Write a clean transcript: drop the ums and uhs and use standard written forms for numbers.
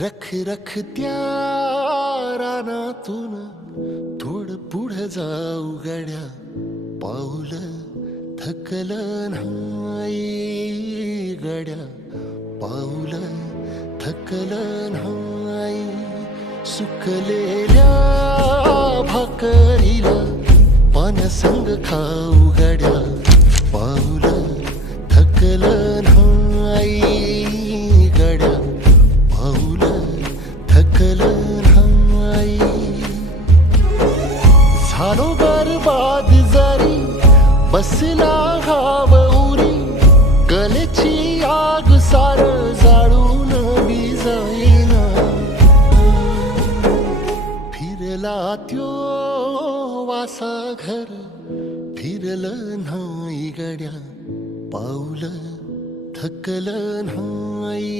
रख रख त्या रानातून थोडं पुढं जाऊ गड्या, पाऊल थकलं नाही गड्या, पाऊल थकलं नाही. सुकलेल्या भाकरीला पाण्यासंग खाऊ गड्या, पाऊल थकलं नाही गड्या, पाऊल थकलं नाही. झालो बरबाद जरी बसला घाव उरी, कलेची आग सार जाळून विजाईना. फिरला त्यो वासा घर, फिरलं नाही गड्या, पाऊल थकलं नाही.